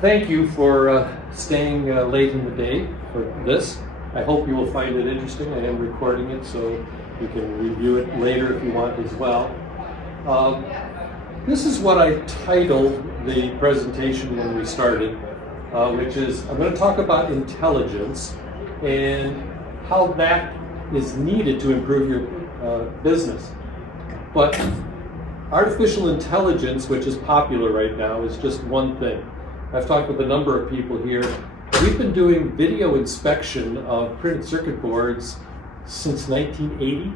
Thank you for staying late in the day for this. I hope you will find it interesting. I am recording it so you can review it later if you want as well. This is what I titled the presentation when we started, which is I'm going to talk about intelligence and how that is needed to improve your business. But artificial intelligence, which is popular right now, is just one thing. I've talked with a number of people here. We've been doing video inspection of printed circuit boards since 1980.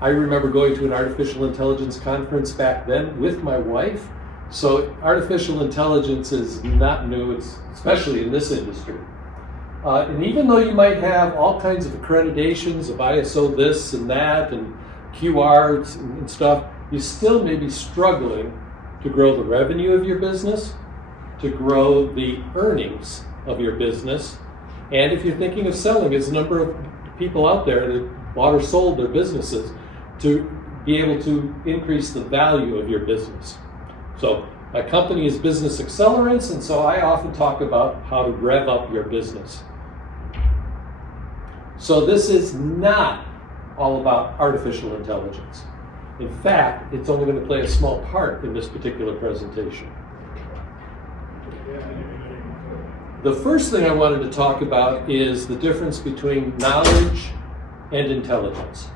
I remember going to an artificial intelligence conference back then with my wife. So artificial intelligence is not new, especially in this industry. And even though you might have all kinds of accreditations of ISO this and that and QRs and stuff, you still may be struggling to grow the revenue of your business, to grow the earnings of your business, and if you're thinking of selling, there's a number of people out there that bought or sold their businesses, to be able to increase the value of your business. So my company is Business Accelerants, and so I often talk about how to rev up your business. So this is not all about artificial intelligence. In fact, it's only going to play a small part in this particular presentation. The first thing I wanted to talk about is the difference between knowledge and intelligence.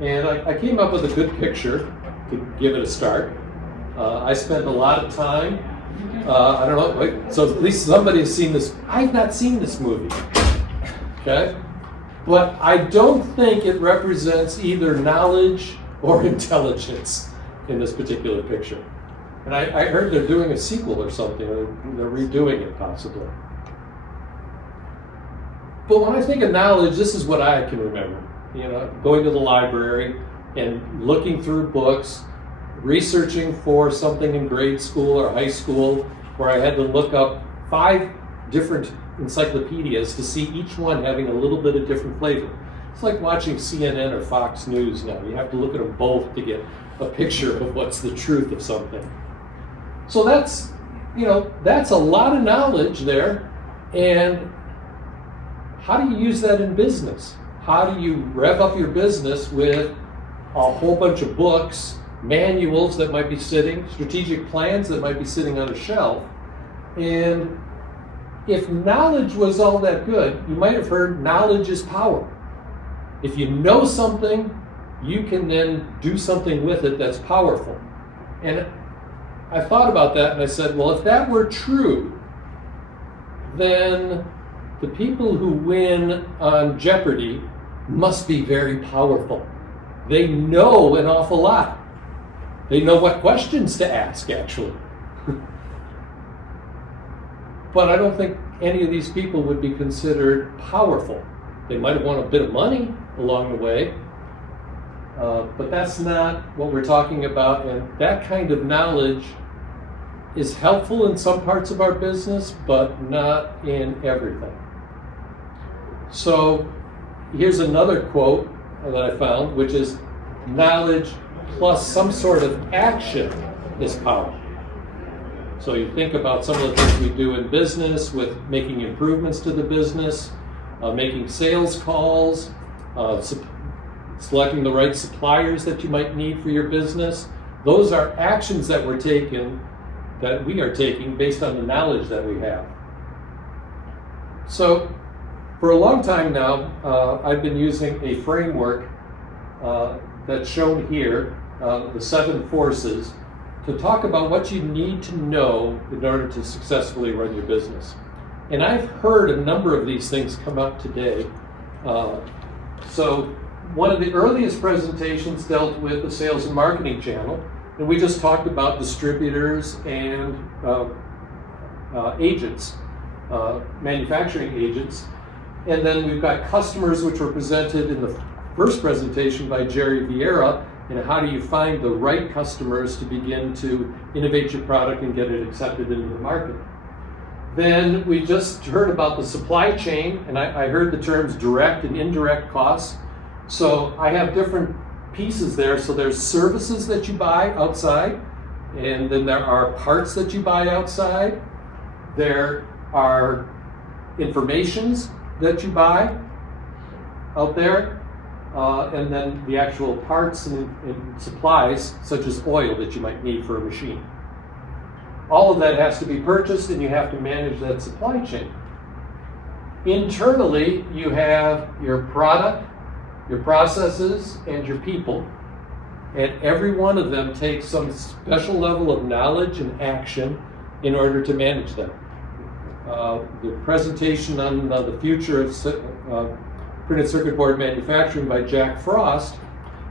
And I came up with a good picture to give it a start. I spent a lot of time, I don't know, wait, so at least somebody has seen this. I've not seen this movie, okay? But I don't think it represents either knowledge or intelligence in this particular picture. And I heard they're doing a sequel or something, or they're redoing it possibly. But when I think of knowledge, this is what I can remember. You know, going to the library and looking through books, researching for something in grade school or high school, where I had to look up 5 different encyclopedias to see each one having a little bit of different flavor. It's like watching CNN or Fox News now. You have to look at them both to get a picture of what's the truth of something. So that's a lot of knowledge there. And how do you use that in business? How do you rev up your business with a whole bunch of books, manuals that might be sitting, strategic plans that might be sitting on a shelf? And if knowledge was all that good, you might have heard knowledge is power. If you know something, you can then do something with it that's powerful. And I thought about that and I said, well, if that were true, then the people who win on Jeopardy must be very powerful. They know an awful lot. They know what questions to ask, actually. But I don't think any of these people would be considered powerful. They might have won a bit of money along the way, but that's not what we're talking about. And that kind of knowledge is helpful in some parts of our business, but not in everything. So here's another quote that I found, which is, knowledge plus some sort of action is power. So you think about some of the things we do in business with making improvements to the business, making sales calls, selecting the right suppliers that you might need for your business. Those are actions that we are taking based on the knowledge that we have. So for a long time now, I've been using a framework that's shown here, the 7 forces, to talk about what you need to know in order to successfully run your business. And I've heard a number of these things come up today. So one of the earliest presentations dealt with the sales and marketing channel, and we just talked about distributors and agents, manufacturing agents. And then we've got customers, which were presented in the first presentation by Jerry Vieira, and how do you find the right customers to begin to innovate your product and get it accepted into the market. Then we just heard about the supply chain, and I heard the terms direct and indirect costs. So I have different pieces there. So there's services that you buy outside, and then there are parts that you buy outside. There are informations that you buy out there, and then the actual parts and supplies, such as oil that you might need for a machine. All of that has to be purchased, and you have to manage that supply chain. Internally, you have your product, your processes, and your people, and every one of them takes some special level of knowledge and action in order to manage them. The presentation on the future of printed circuit board manufacturing by Jack Frost,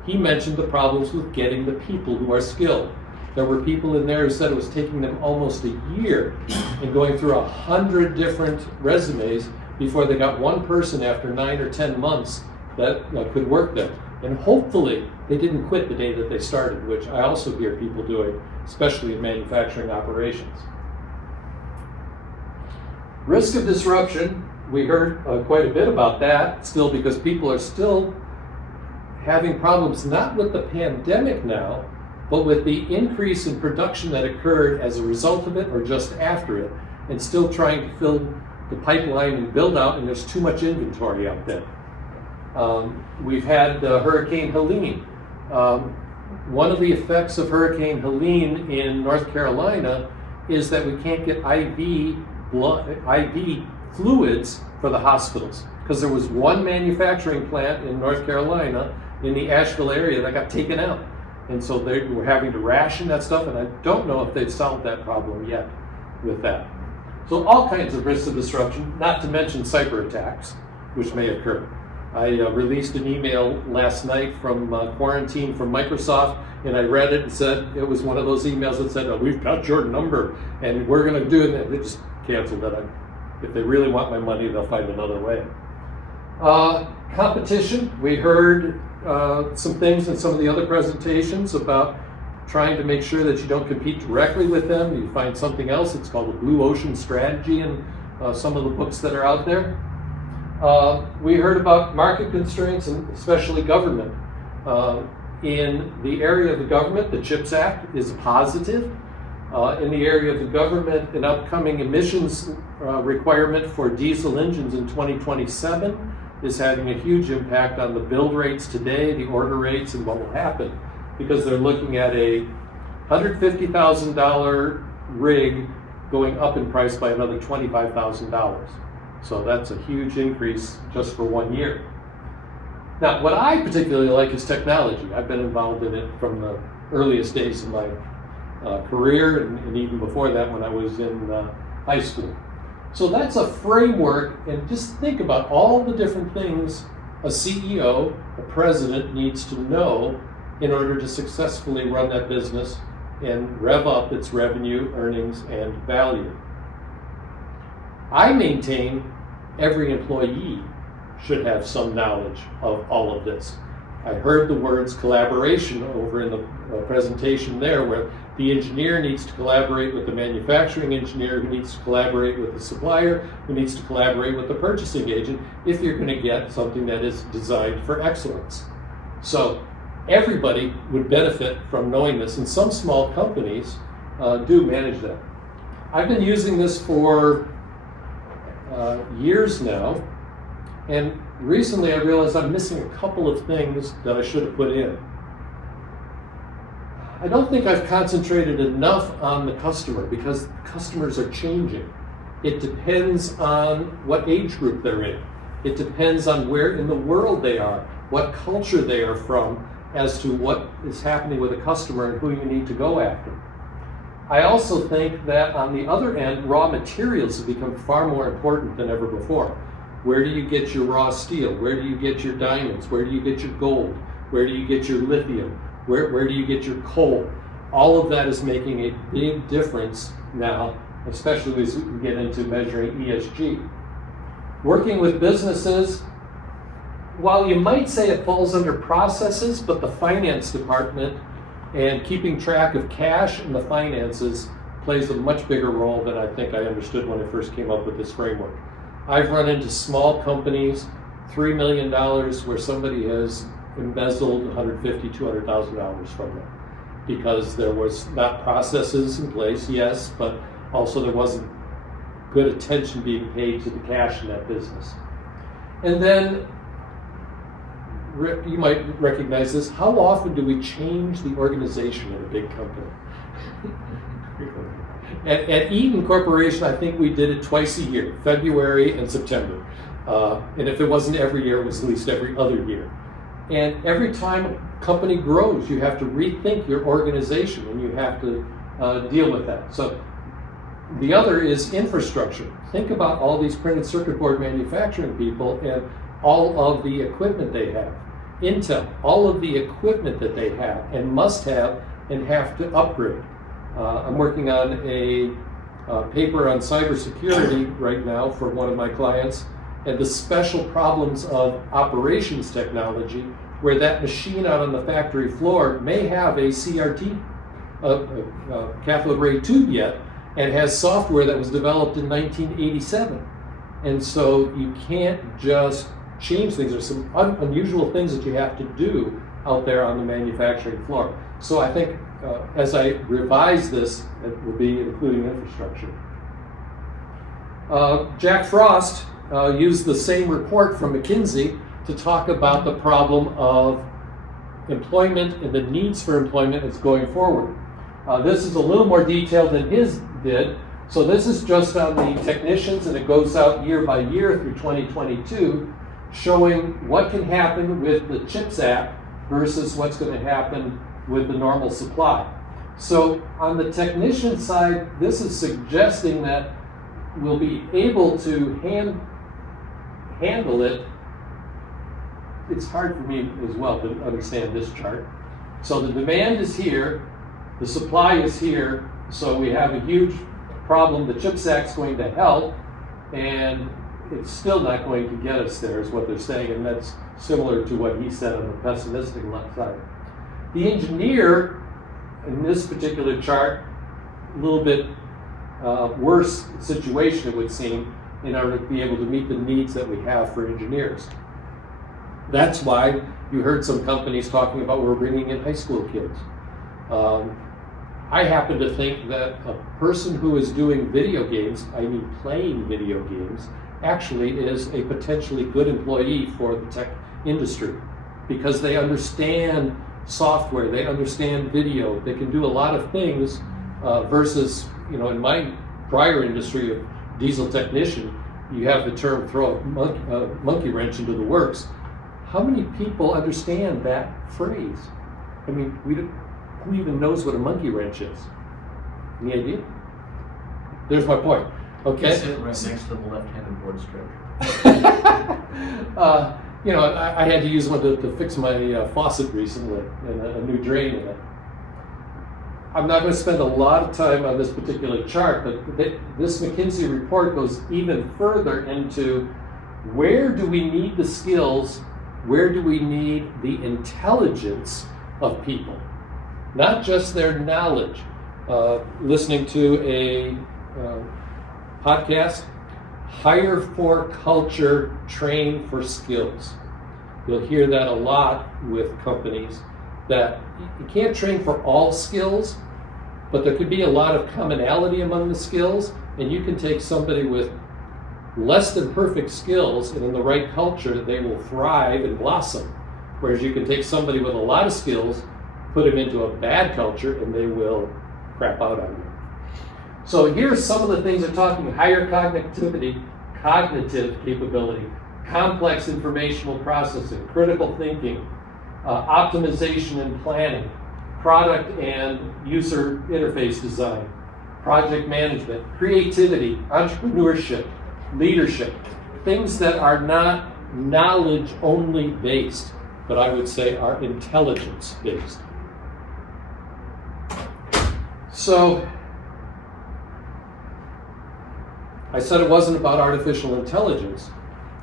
he mentioned the problems with getting the people who are skilled. There were people in there who said it was taking them almost a year and going through 100 different resumes before they got one person after 9 or 10 months that could work there. And hopefully they didn't quit the day that they started, which I also hear people doing, especially in manufacturing operations. Risk of disruption, we heard quite a bit about that still, because people are still having problems not with the pandemic now, but with the increase in production that occurred as a result of it or just after it, and still trying to fill the pipeline and build out, and there's too much inventory out there. We've had Hurricane Helene. One of the effects of Hurricane Helene in North Carolina is that we can't get IV fluids for the hospitals, because there was one manufacturing plant in North Carolina in the Asheville area that got taken out. And so they were having to ration that stuff, and I don't know if they've solved that problem yet with that. So all kinds of risks of disruption, not to mention cyber attacks, which may occur. I released an email last night from quarantine from Microsoft, and I read it and said, it was one of those emails that said, oh, we've got your number, and we're going to do it. And they just canceled it. If they really want my money, they'll find another way. Competition, we heard some things in some of the other presentations about trying to make sure that you don't compete directly with them. You find something else. It's called the blue ocean strategy in some of the books that are out there. We heard about market constraints, and especially government. In the area of the government, the CHIPS Act is a positive. In the area of the government, an upcoming emissions requirement for diesel engines in 2027 is having a huge impact on the build rates today, the order rates, and what will happen, because they're looking at a $150,000 rig going up in price by another $25,000. So that's a huge increase just for 1 year. Now, what I particularly like is technology. I've been involved in it from the earliest days of my career, and even before that when I was in high school. So that's a framework, and just think about all the different things a CEO, a president needs to know in order to successfully run that business and rev up its revenue, earnings, and value. I maintain every employee should have some knowledge of all of this. I heard the words collaboration over in the presentation there, where the engineer needs to collaborate with the manufacturing engineer, who needs to collaborate with the supplier, who needs to collaborate with the purchasing agent, if you're going to get something that is designed for excellence. So everybody would benefit from knowing this, and some small companies do manage that. I've been using this for years now, and recently I realized I'm missing a couple of things that I should have put in. I don't think I've concentrated enough on the customer, because customers are changing. It depends on what age group they're in. It depends on where in the world they are, what culture they are from, as to what is happening with a customer and who you need to go after. I also think that on the other end, raw materials have become far more important than ever before. Where do you get your raw steel? Where do you get your diamonds? Where do you get your gold? Where do you get your lithium? Where do you get your coal? All of that is making a big difference now, especially as we get into measuring ESG. Working with businesses, while you might say it falls under processes, but the finance department and keeping track of cash and the finances plays a much bigger role than I think I understood when I first came up with this framework. I've run into small companies, $3 million, where somebody has embezzled $150,000, $200,000 from them, because there was not processes in place, yes, but also there wasn't good attention being paid to the cash in that business. And then, you might recognize this, how often do we change the organization in a big company? At Eaton Corporation, I think we did it twice a year, February and September. And if it wasn't every year, it was at least every other year. And every time a company grows, you have to rethink your organization and you have to deal with that. So the other is infrastructure. Think about all these printed circuit board manufacturing people and all of the equipment they have. Intel, all of the equipment that they have and must have and have to upgrade. I'm working on a paper on cybersecurity right now for one of my clients, and the special problems of operations technology, where that machine out on the factory floor may have a CRT, cathode ray tube yet, and has software that was developed in 1987. And so you can't just change things. There's some unusual things that you have to do out there on the manufacturing floor. So I think as I revise this, it will be including infrastructure. Jack Frost used the same report from McKinsey to talk about the problem of employment and the needs for employment as going forward. This is a little more detailed than his did. So this is just on the technicians, and it goes out year by year through 2022, showing what can happen with the CHIPS Act versus what's going to happen with the normal supply. So on the technician side, this is suggesting that we'll be able to handle it. It's hard for me as well to understand this chart. So the demand is here, the supply is here, so we have a huge problem. The CHIPS Act's going to help, and it's still not going to get us there, is what they're saying, and that's similar to what he said on the pessimistic left side. The engineer, in this particular chart, a little bit worse situation, it would seem, in order to be able to meet the needs that we have for engineers. That's why you heard some companies talking about we're bringing in high school kids. I happen to think that a person who is doing video games, I mean playing video games, actually is a potentially good employee for the tech industry, because they understand software, they understand video, they can do a lot of things versus, in my prior industry of diesel technician, you have the term throw a monkey wrench into the works. How many people understand that phrase? I mean, who even knows what a monkey wrench is? Any idea? There's my point. Okay. Sit right next to the left-handed board strip. I had to use one to fix my faucet recently, and a new drain in it. I'm not going to spend a lot of time on this particular chart, but this McKinsey report goes even further into where do we need the skills, where do we need the intelligence of people, not just their knowledge. Listening to a podcast, hire for culture, train for skills. You'll hear that a lot with companies, that you can't train for all skills, but there could be a lot of commonality among the skills, and you can take somebody with less than perfect skills, and in the right culture, they will thrive and blossom. Whereas you can take somebody with a lot of skills, put them into a bad culture, and they will crap out on you. So here's some of the things they're talking: higher cognitive capability, complex informational processing, critical thinking, optimization and planning, product and user interface design, project management, creativity, entrepreneurship, leadership, things that are not knowledge only based, but I would say are intelligence based. So I said it wasn't about artificial intelligence,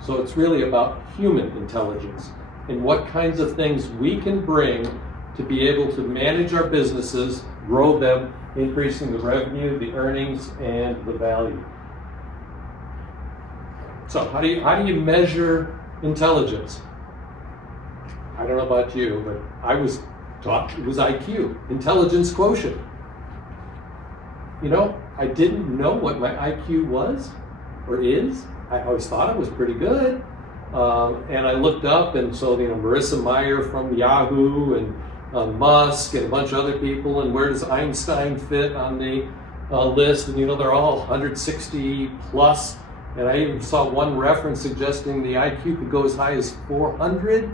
so it's really about human intelligence and what kinds of things we can bring to be able to manage our businesses, grow them, increasing the revenue, the earnings, and the value. So how do you measure intelligence? I don't know about you, but I was taught it was IQ, intelligence quotient. I didn't know what my IQ was or is. I always thought it was pretty good. And I looked up, and so, Marissa Mayer from Yahoo, and Musk, and a bunch of other people, and where does Einstein fit on the list? And, they're all 160 plus. And I even saw one reference suggesting the IQ could go as high as 400.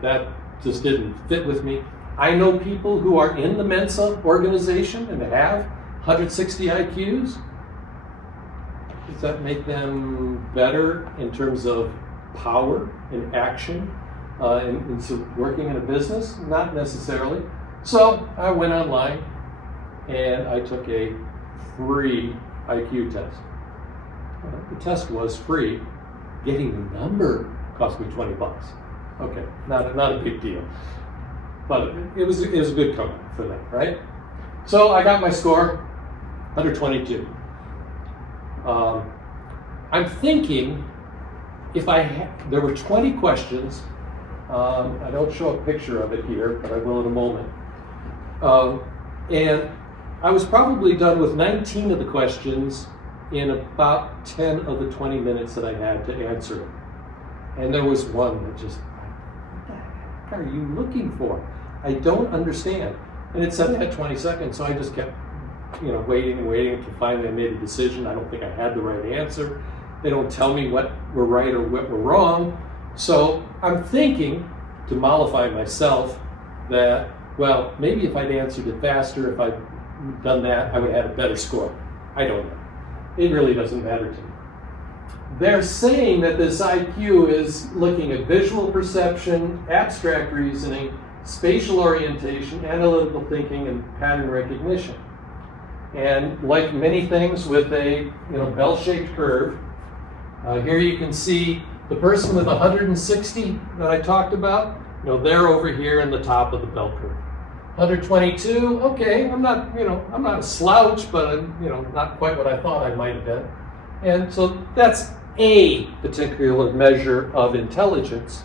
That just didn't fit with me. I know people who are in the Mensa organization and have 160 IQs. Does that make them better in terms of power and action in working in a business? Not necessarily. So I went online and I took a free IQ test. The test was free. Getting the number cost me $20. Okay, not a big deal, but it was a good comeback for them, right? So I got my score, 122. I'm thinking if there were 20 questions. I don't show a picture of it here, but I will in a moment. And I was probably done with 19 of the questions in about 10 of the 20 minutes that I had to answer it. And there was one that just, what the heck are you looking for? I don't understand. And it said I had 20 seconds, so I just kept, waiting and waiting until finally I made a decision. I don't think I had the right answer. They don't tell me what were right or what were wrong. So I'm thinking, to mollify myself, that, well, maybe if I'd answered it faster, if I'd done that, I would have had a better score. I don't know. It really doesn't matter to me. They're saying that this IQ is looking at visual perception, abstract reasoning, spatial orientation, analytical thinking, and pattern recognition. And like many things with a bell-shaped curve, here you can see the person with 160 that I talked about, they're over here in the top of the bell curve. 122, okay, I'm not a slouch, but I'm, not quite what I thought I might have been. And so that's a particular measure of intelligence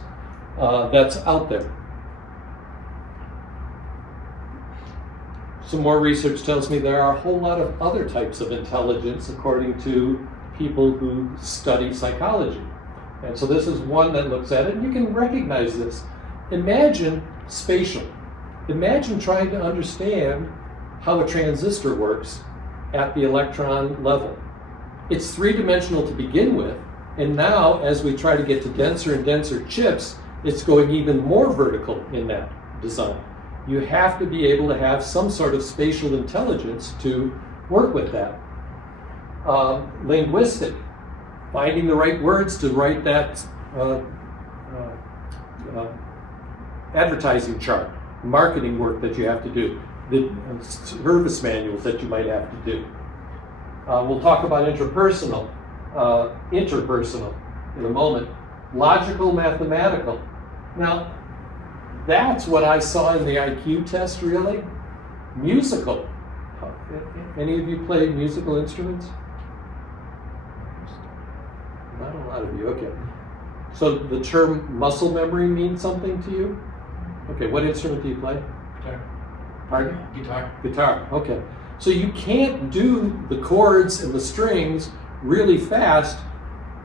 that's out there. Some more research tells me there are a whole lot of other types of intelligence according to people who study psychology. And so this is one that looks at it, and you can recognize this. Imagine spatial. Imagine trying to understand how a transistor works at the electron level. It's three-dimensional to begin with, and now as we try to get to denser and denser chips, it's going even more vertical in that design. You have to be able to have some sort of spatial intelligence to work with that. Linguistic, finding the right words to write that advertising chart, marketing work that you have to do, the service manuals that you might have to do. We'll talk about interpersonal in a moment. Logical, mathematical. Now, that's what I saw in the IQ test, really. Musical. Any of you play musical instruments? Not a lot of you, okay. So the term muscle memory means something to you? Okay, what instrument do you play? Guitar. Pardon? Guitar. Guitar, okay. So you can't do the chords and the strings really fast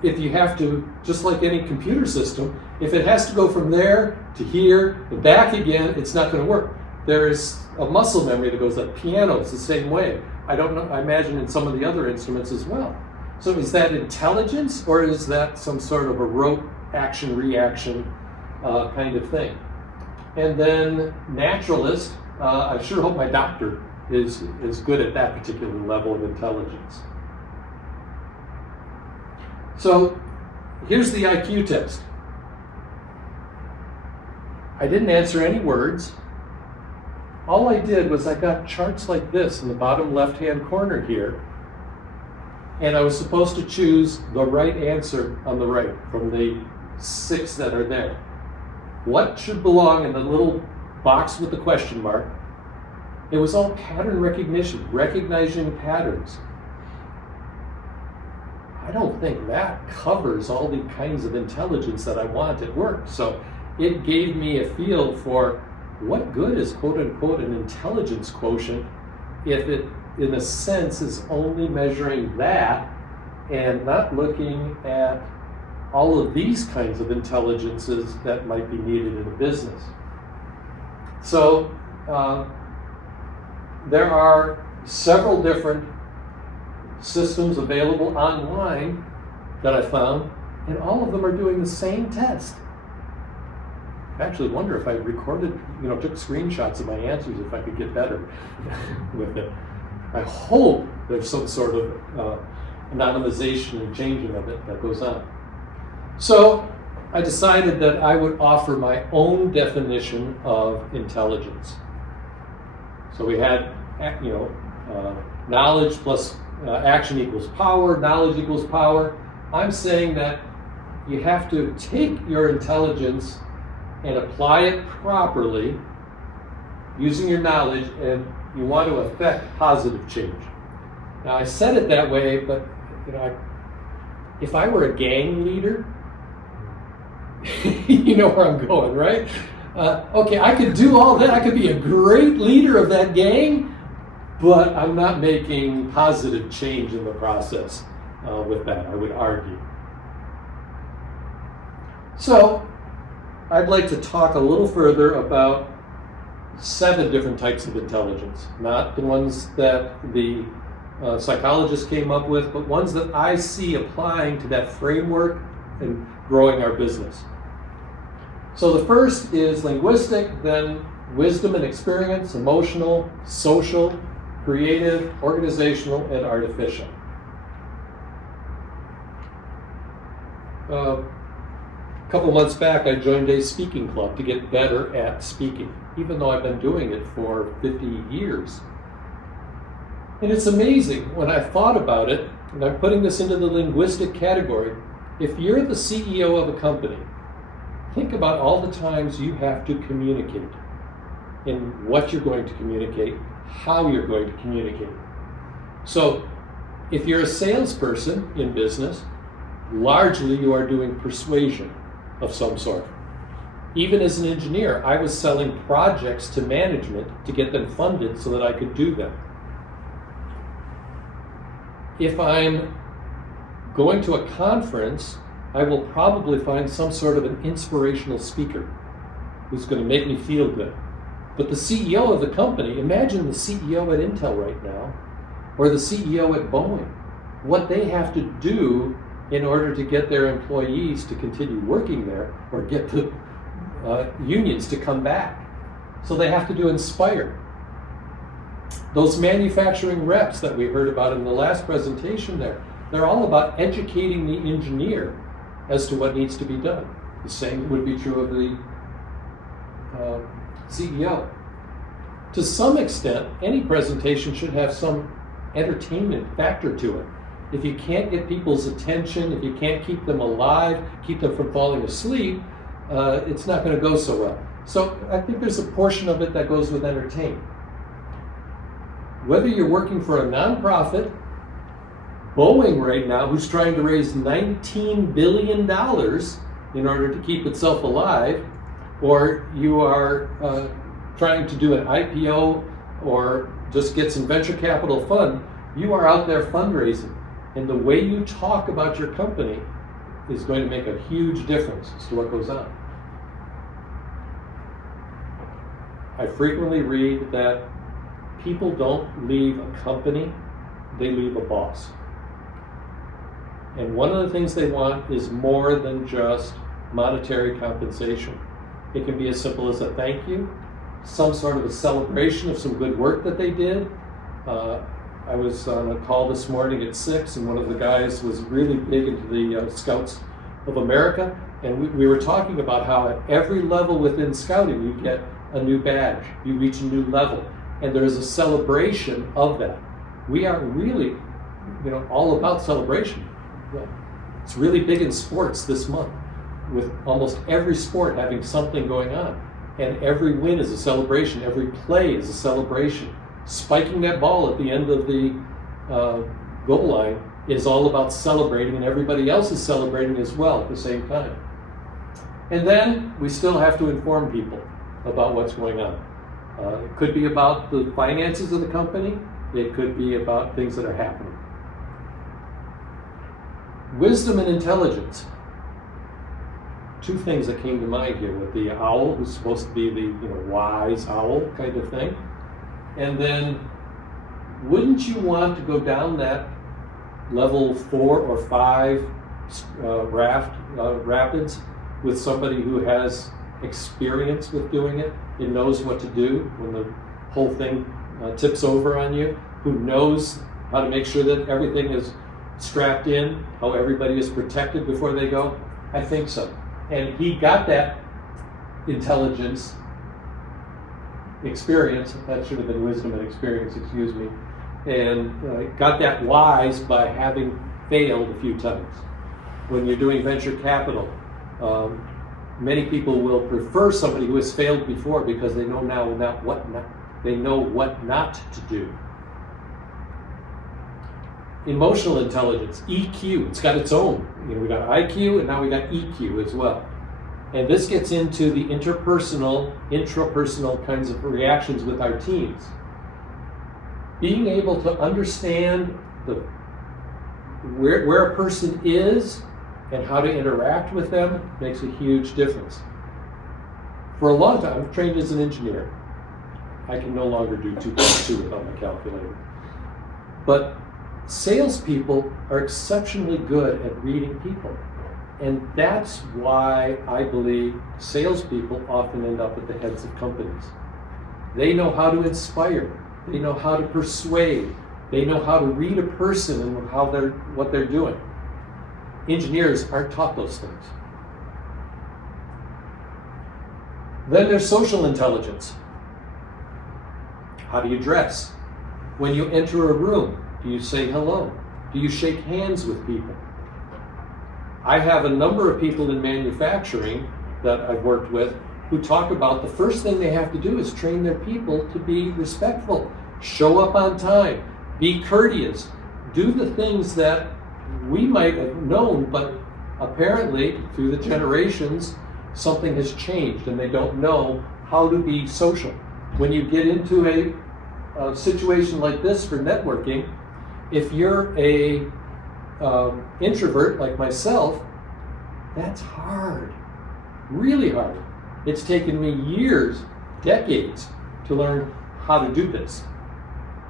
if you have to, just like any computer system, if it has to go from there to here and back again, it's not going to work. There is a muscle memory that goes like piano, it's the same way. I don't know, I imagine in some of the other instruments as well. So is that intelligence, or is that some sort of a rote action-reaction kind of thing? And then naturalist, I sure hope my doctor is good at that particular level of intelligence. So here's the IQ test. I didn't answer any words. All I did was I got charts like this in the bottom left-hand corner here, and I was supposed to choose the right answer on the right from the 6 that are there. What should belong in the little box with the question mark? It was all pattern recognition, recognizing patterns. I don't think that covers all the kinds of intelligence that I want at work. So it gave me a feel for what good is quote unquote an intelligence quotient if in a sense, is only measuring that and not looking at all of these kinds of intelligences that might be needed in a business. So there are several different systems available online that I found, and all of them are doing the same test. I actually wonder if I recorded, took screenshots of my answers, if I could get better with it. I hope there's some sort of anonymization and changing of it that goes on. So I decided that I would offer my own definition of intelligence. So we had, knowledge plus action equals power, knowledge equals power. I'm saying that you have to take your intelligence and apply it properly using your knowledge, and you want to affect positive change. Now, I said it that way, but if I were a gang leader, you know where I'm going, right? Okay, I could do all that. I could be a great leader of that gang, but I'm not making positive change in the process with that, I would argue. So, I'd like to talk a little further about 7 different types of intelligence, not the ones that the psychologists came up with, but ones that I see applying to that framework and growing our business. So the first is linguistic, then wisdom and experience, emotional, social, creative, organizational, and artificial. A couple months back, I joined a speaking club to get better at speaking, even though I've been doing it for 50 years. And it's amazing when I thought about it, and I'm putting this into the linguistic category. If you're the CEO of a company, think about all the times you have to communicate and what you're going to communicate, how you're going to communicate. So if you're a salesperson in business, largely you are doing persuasion of some sort. Even as an engineer, I was selling projects to management to get them funded so that I could do them. If I'm going to a conference, I will probably find some sort of an inspirational speaker who's going to make me feel good. But the CEO of the company, imagine the CEO at Intel right now, or the CEO at Boeing, what they have to do in order to get their employees to continue working there or get the unions to come back. So they have to inspire. Those manufacturing reps that we heard about in the last presentation there, they're all about educating the engineer as to what needs to be done. The same would be true of the CEO. To some extent, any presentation should have some entertainment factor to it. If you can't get people's attention, if you can't keep them alive, keep them from falling asleep, it's not going to go so well. So I think there's a portion of it that goes with entertainment. Whether you're working for a nonprofit, Boeing right now, who's trying to raise $19 billion in order to keep itself alive, or you are trying to do an IPO or just get some venture capital fund, you are out there fundraising. And the way you talk about your company is going to make a huge difference as to what goes on. I frequently read that people don't leave a company, they leave a boss. And one of the things they want is more than just monetary compensation. It can be as simple as a thank you, some sort of a celebration of some good work that they did. I was on a call this morning at 6, and one of the guys was really big into the Scouts of America, and we were talking about how at every level within Scouting you get a new badge, you reach a new level, and there is a celebration of that. We are really, all about celebration. It's really big in sports this month, with almost every sport having something going on, and every win is a celebration, every play is a celebration. Spiking that ball at the end of the goal line is all about celebrating, and everybody else is celebrating as well at the same time. And then we still have to inform people about what's going on. It could be about the finances of the company. It could be about things that are happening. Wisdom and intelligence. Two things that came to mind here with the owl, who's supposed to be the wise owl kind of thing. And then, wouldn't you want to go down that level 4 or 5 rapids with somebody who has experience with doing it and knows what to do when the whole thing tips over on you, who knows how to make sure that everything is strapped in, how everybody is protected before they go? I think so. And he got that intelligence, experience, that should have been wisdom and experience, excuse me, and got that wise by having failed a few times. When you're doing venture capital, many people will prefer somebody who has failed before because they know now they know what not to do. Emotional intelligence, EQ, it's got its own. We got IQ and now we got EQ as well. And this gets into the interpersonal, intrapersonal kinds of reactions with our teams. Being able to understand where a person is and how to interact with them makes a huge difference. For a long time, I'm trained as an engineer. I can no longer do 2 plus 2 without my calculator. But salespeople are exceptionally good at reading people. And that's why I believe salespeople often end up at the heads of companies. They know how to inspire. They know how to persuade. They know how to read a person and what they're doing. Engineers aren't taught those things. Then there's social intelligence. How do you dress? When you enter a room, do you say hello? Do you shake hands with people? I have a number of people in manufacturing that I've worked with who talk about the first thing they have to do is train their people to be respectful, show up on time, be courteous, do the things that we might have known, but apparently through the generations, something has changed and they don't know how to be social. When you get into a situation like this for networking, if you're a introvert like myself, that's hard, really hard. It's taken me years, decades, to learn how to do this.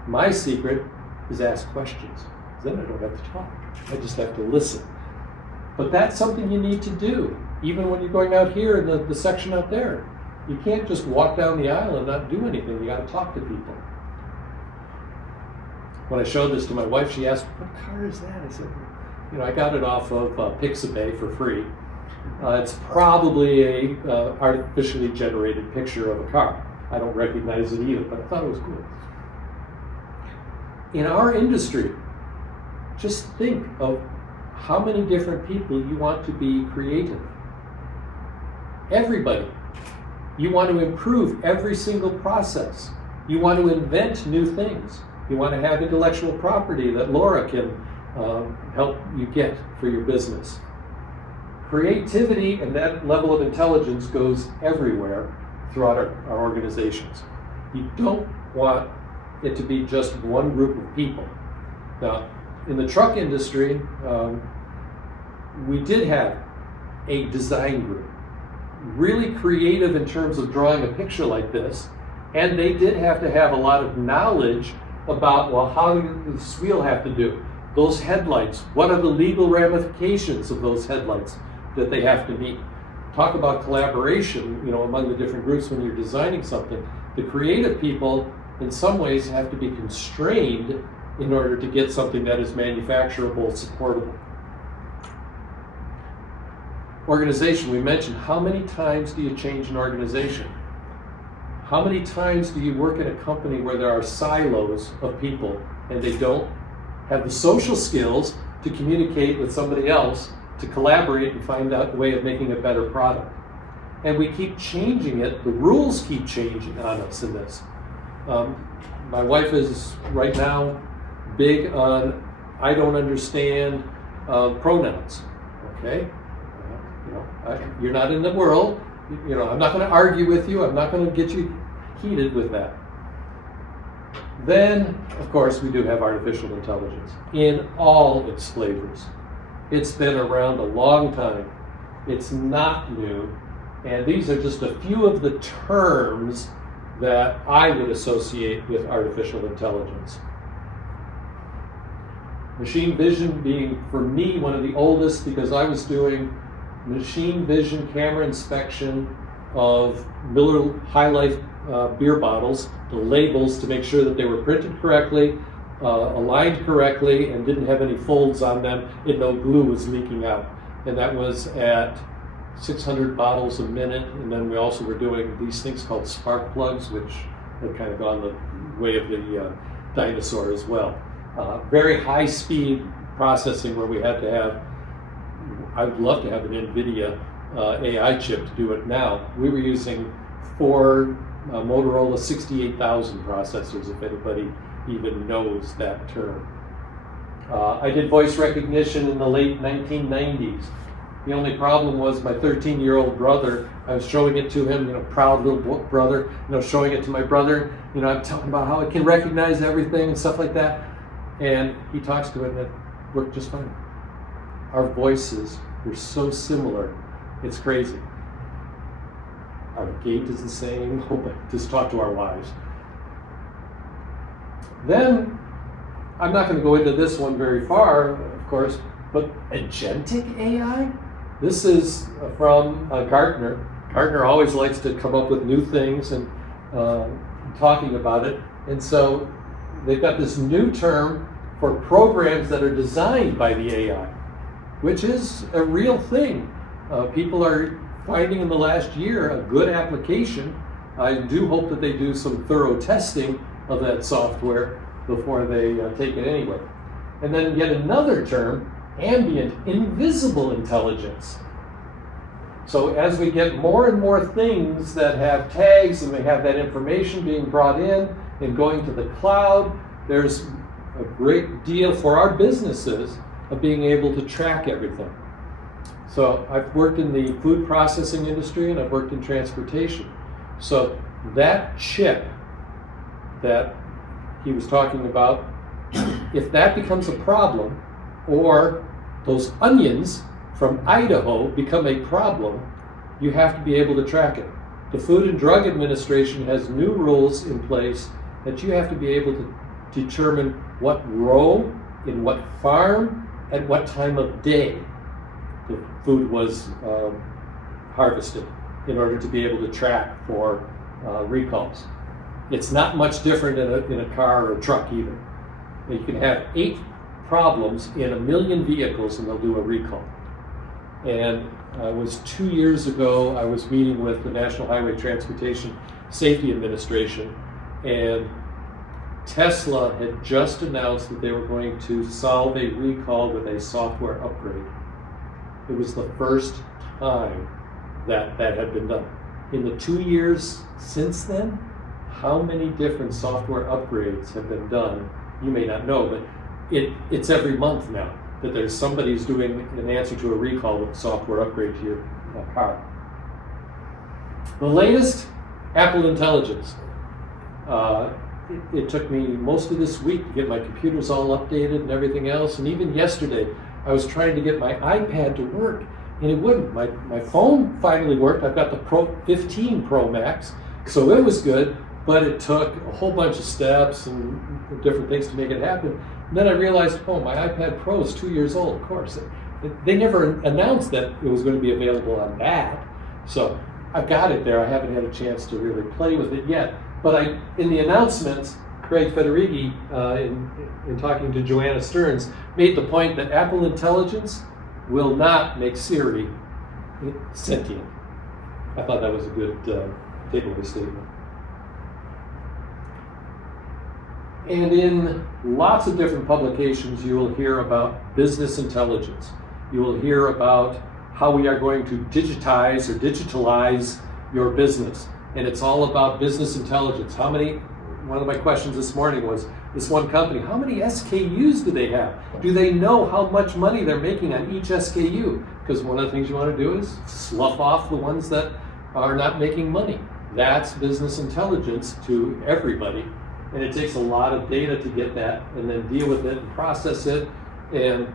My secret is ask questions. Then I don't have to talk. I just have to listen. But that's something you need to do, even when you're going out here in the section out there. You can't just walk down the aisle and not do anything. You got to talk to people. When I showed this to my wife, she asked, "What car is that?" I said, I got it off of Pixabay for free. It's probably a artificially generated picture of a car. I don't recognize it either, but I thought it was cool. In our industry, just think of how many different people you want to be creative. Everybody. You want to improve every single process. You want to invent new things. You want to have intellectual property that Laura can help you get for your business. Creativity and that level of intelligence goes everywhere throughout our organizations. You don't want it to be just one group of people. Now, in the truck industry, we did have a design group, really creative in terms of drawing a picture like this, and they did have to have a lot of knowledge about, well, how does this wheel have to do? Those headlights, what are the legal ramifications of those headlights that they have to meet? Talk about collaboration, among the different groups when you're designing something. The creative people, in some ways, have to be constrained in order to get something that is manufacturable, supportable. Organization, we mentioned, how many times do you change an organization? How many times do you work in a company where there are silos of people and they don't have the social skills to communicate with somebody else, to collaborate and find out a way of making a better product? And we keep changing it. The rules keep changing on us in this. My wife is right now big on, I don't understand pronouns, okay? You're not in the world. I'm not going to argue with you. I'm not going to get you heated with that. Then, of course, we do have artificial intelligence in all its flavors. It's been around a long time. It's not new. And these are just a few of the terms that I would associate with artificial intelligence. Machine vision being, for me, one of the oldest, because I was doing machine vision camera inspection of Miller High Life beer bottles, the labels, to make sure that they were printed correctly, aligned correctly, and didn't have any folds on them, and no glue was leaking out. And that was at 600 bottles a minute. And then we also were doing these things called spark plugs, which had kind of gone the way of the dinosaur as well. Very high speed processing where we had to have, I would love to have an NVIDIA AI chip to do it now. We were using 4 Motorola 68,000 processors, if anybody even knows that term. I did voice recognition in the late 1990s. The only problem was my 13-year-old brother, I was showing it to him, proud little brother, showing it to my brother, I'm talking about how it can recognize everything and stuff like that. And he talks to it and it worked just fine. Our voices were so similar, it's crazy. Our gait is the same, just talk to our wives. Then, I'm not going to go into this one very far, of course, but agentic AI? This is from Gartner. Gartner always likes to come up with new things and talking about it. And so they've got this new term for programs that are designed by the AI, which is a real thing. People are finding in the last year a good application. I do hope that they do some thorough testing of that software before they take it anywhere. And then yet another term, ambient invisible intelligence. So as we get more and more things that have tags and we have that information being brought in and going to the cloud, there's a great deal for our businesses of being able to track everything. So I've worked in the food processing industry and I've worked in transportation. So that chip that he was talking about, if that becomes a problem, or those onions from Idaho become a problem, you have to be able to track it. The Food and Drug Administration has new rules in place that you have to be able to determine what row, in what farm, at what time of day the food was harvested in order to be able to track for recalls. It's not much different in a car or a truck either. You can have 8 problems in 1 million vehicles and they'll do a recall. And it was 2 years ago, I was meeting with the National Highway Transportation Safety Administration, and Tesla had just announced that they were going to solve a recall with a software upgrade. It was the first time that had been done. In the 2 years since then, how many different software upgrades have been done? You may not know, but it's every month now that there's somebody who's doing an answer to a recall with a software upgrade to your car. The latest, Apple Intelligence. It took me most of this week to get my computers all updated and everything else, and even yesterday I was trying to get my iPad to work and it wouldn't. My phone finally worked. I've got the 15 Pro Max, so it was good, but it took a whole bunch of steps and different things to make it happen. And then I realized, my iPad Pro is 2 years old, of course. They never announced that it was going to be available on that. So I've got it there. I haven't had a chance to really play with it yet. But in the announcements, Craig Federighi, in talking to Joanna Stearns, made the point that Apple Intelligence will not make Siri sentient. I thought that was a good takeaway statement. And in lots of different publications, you will hear about business intelligence. You will hear about how we are going to digitalize your business. And it's all about business intelligence. One of my questions this morning was, this one company, how many SKUs do they have? Do they know how much money they're making on each SKU? Because one of the things you want to do is slough off the ones that are not making money. That's business intelligence to everybody. And it takes a lot of data to get that and then deal with it and process it. And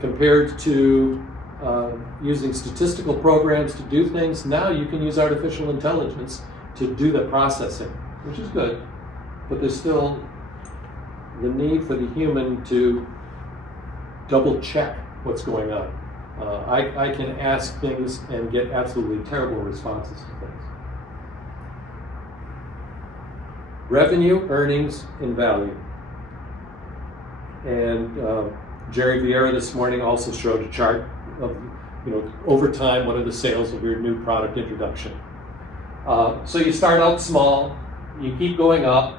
compared to using statistical programs to do things, now you can use artificial intelligence to do the processing, which is good. But there's still the need for the human to double check what's going on. I can ask things and get absolutely terrible responses to things. Revenue, earnings, and value. And Jerry Vieira this morning also showed a chart of, over time, what are the sales of your new product introduction. So you start out small, you keep going up.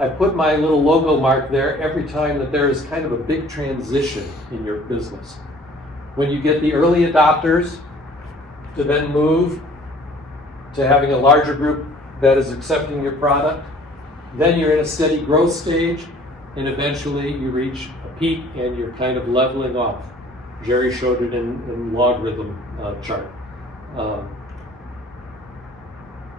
I put my little logo mark there every time that there is kind of a big transition in your business. When you get the early adopters to then move to having a larger group that is accepting your product, then you're in a steady growth stage, and eventually you reach a peak and you're kind of leveling off. Jerry showed it in logarithm chart.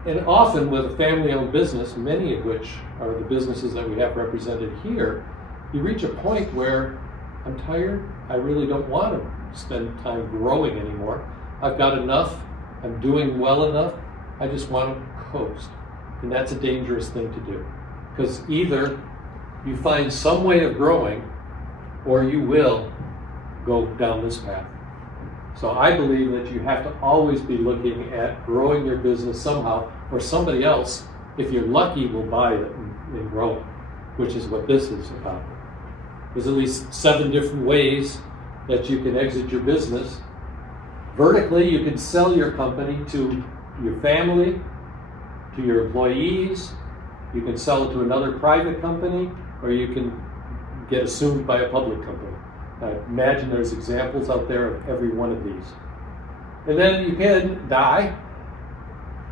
And often with a family-owned business, many of which are the businesses that we have represented here, you reach a point where I'm tired, I really don't want to spend time growing anymore. I've got enough, I'm doing well enough, I just want to coast. And that's a dangerous thing to do. Because either you find some way of growing, or you will go down this path. So I believe that you have to always be looking at growing your business somehow, or somebody else, if you're lucky, will buy it and grow it, which is what this is about. There's at least 7 different ways that you can exit your business. Vertically, you can sell your company to your family, to your employees, you can sell it to another private company, or you can get assumed by a public company. I imagine there's examples out there of every one of these. And then you can die,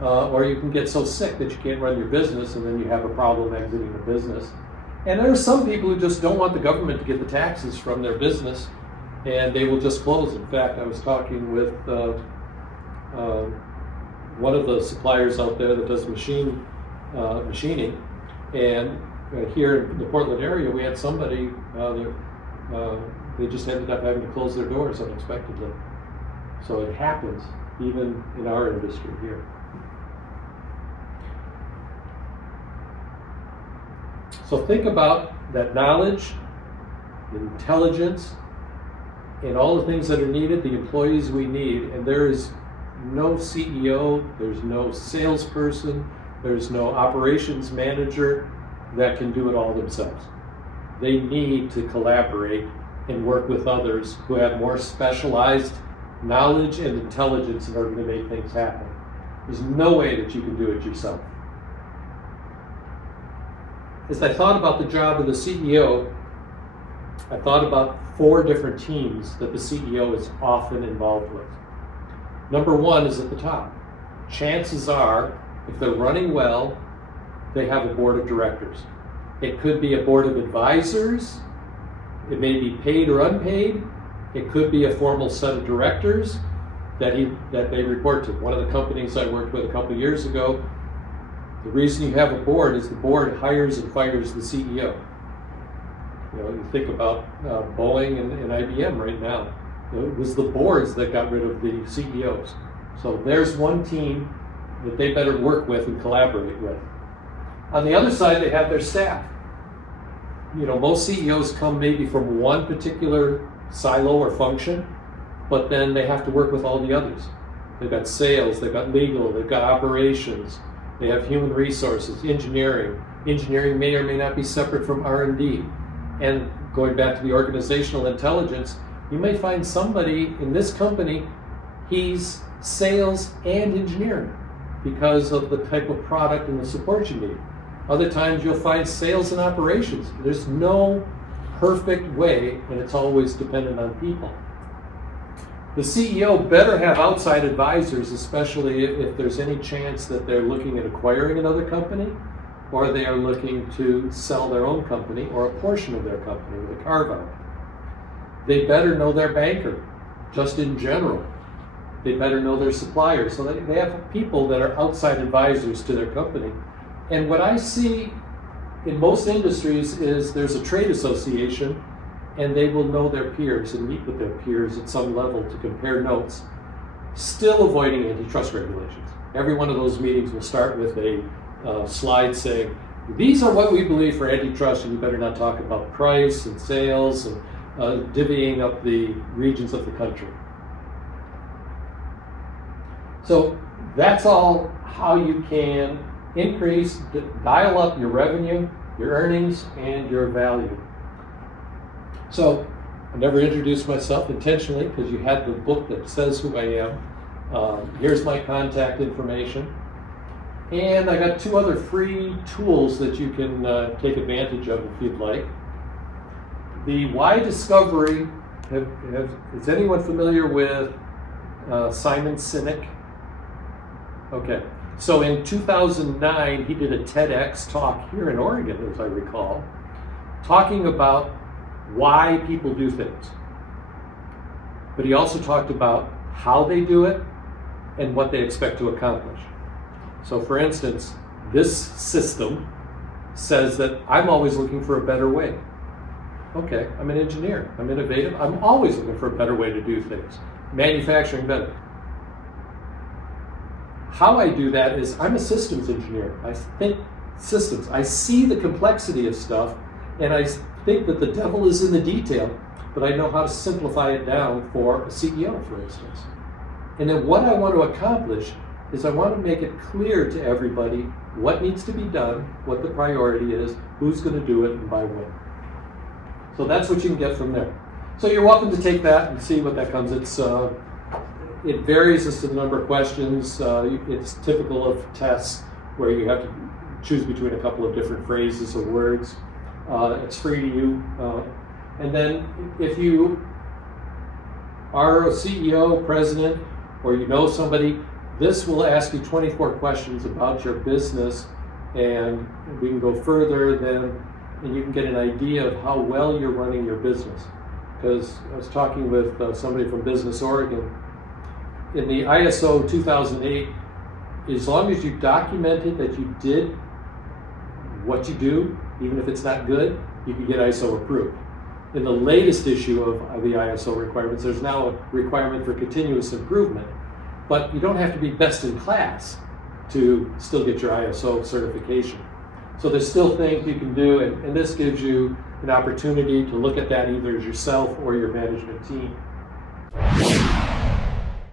or you can get so sick that you can't run your business, and then you have a problem exiting the business. And there are some people who just don't want the government to get the taxes from their business, and they will just close. In fact, I was talking with one of the suppliers out there that does machining, and here in the Portland area, we had somebody they just ended up having to close their doors unexpectedly. So it happens even in our industry here. So think about that knowledge, intelligence, and all the things that are needed, the employees we need, and there is no CEO, there's no salesperson, there's no operations manager that can do it all themselves. They need to collaborate and work with others who have more specialized knowledge and intelligence in order to make things happen. There's no way that you can do it yourself. As I thought about the job of the CEO, I thought about 4 different teams that the CEO is often involved with. Number 1 is at the top. Chances are, if they're running well, they have a board of directors. It could be a board of advisors. It may be paid or unpaid. It could be a formal set of directors that they report to. One of the companies I worked with a couple of years ago, the reason you have a board is the board hires and fires the CEO. You think about Boeing and IBM right now. It was the boards that got rid of the CEOs. So there's one team that they better work with and collaborate with. On the other side, they have their staff. Most CEOs come maybe from one particular silo or function, but then they have to work with all the others. They've got sales, they've got legal, they've got operations, they have human resources, engineering. Engineering may or may not be separate from R&D. And going back to the organizational intelligence, you may find somebody in this company, he's sales and engineering because of the type of product and the support you need. Other times you'll find sales and operations. There's no perfect way, and it's always dependent on people. The CEO better have outside advisors, especially if there's any chance that they're looking at acquiring another company, or they are looking to sell their own company or a portion of their company with a carve-out. They better know their banker, just in general. They better know their suppliers. So they have people that are outside advisors to their company And what I see in most industries is there's a trade association, and they will know their peers and meet with their peers at some level to compare notes, still avoiding antitrust regulations. Every one of those meetings will start with a slide saying, these are what we believe for antitrust, and you better not talk about price and sales and divvying up the regions of the country. So that's all how you can increase, dial up your revenue, your earnings, and your value. So I never introduced myself intentionally because you had the book that says who I am. Here's my contact information. And I got 2 other free tools that you can take advantage of if you'd like. The Why Discovery, is anyone familiar with Simon Sinek? Okay, so in 2009, he did a TEDx talk here in Oregon, as I recall, talking about why people do things. But he also talked about how they do it and what they expect to accomplish. So for instance, this system says that I'm always looking for a better way. Okay, I'm an engineer, I'm innovative, I'm always looking for a better way to do things. Manufacturing better. How I do that is I'm a systems engineer. I think systems. I see the complexity of stuff, and I think that the devil is in the detail, but I know how to simplify it down for a CEO, for instance. And then what I want to accomplish is I want to make it clear to everybody what needs to be done, what the priority is, who's going to do it, and by when. So that's what you can get from there. So you're welcome to take that and see what that comes. It varies as to the number of questions. It's typical of tests where you have to choose between a couple of different phrases or words. It's free to you. And then if you are a CEO, president, or you know somebody, this will ask you 24 questions about your business, and we can go further then, and you can get an idea of how well you're running your business. Because I was talking with somebody from Business Oregon. In the ISO 2008, as long as you documented that you did what you do, even if it's not good, you can get ISO approved. In the latest issue of the ISO requirements, there's now a requirement for continuous improvement, but you don't have to be best in class to still get your ISO certification. So there's still things you can do, and this gives you an opportunity to look at that either as yourself or your management team.